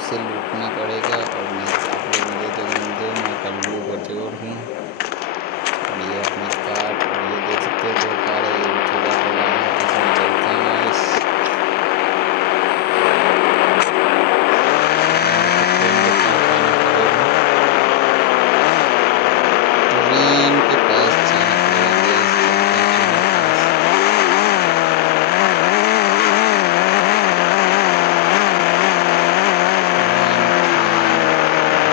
उसे लूटना पड़ेगा और नहीं तो आप लोग मुझे तो जान दो, मैं कल्लू बचोर हूँ। और ये अपनी कार, और ये देख सकते हो 2 कार है, ये भी ठेला पे लाए हैं, इसमें चलते हैं गाइस। ट्रेन को पार पाना पड़ेगा, ट्रेन के पास जाना पड़ेगा गाइस, चलते हैं ट्रेन के पास। ट्रेन ट्रेन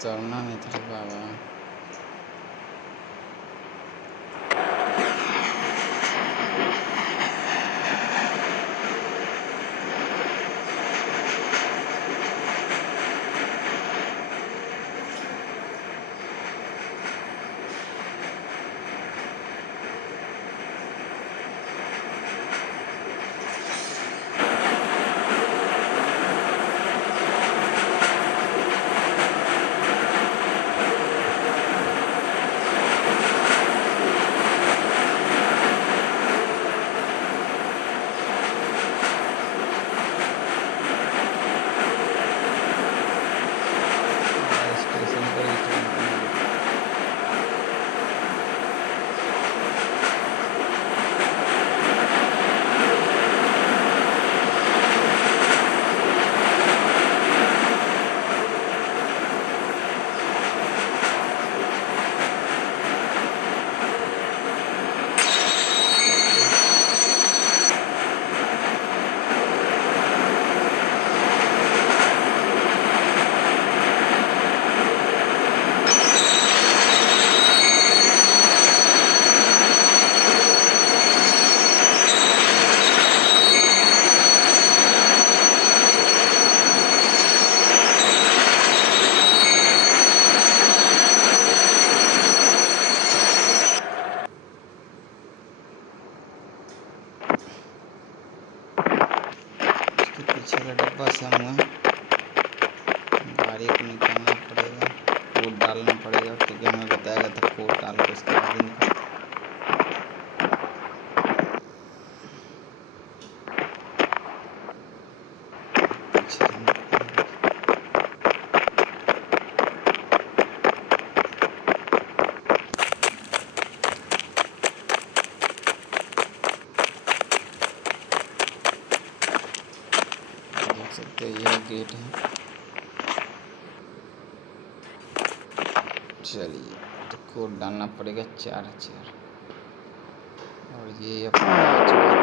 चलना नहीं था बाबा। स्टेशन पर ही ट्रेन को पीछे का डब्बा सम हुआ, गाड़ी को निकालना पड़ेगा, कोड डालना पड़ेगा क्योंकि हमें बताया था कोड डाल के उसके बाद ही निकाल। देख सकते हैं यह गेट है। चलिए तो कोड डालना पड़ेगा 4 और ये अपना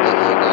देखिएगा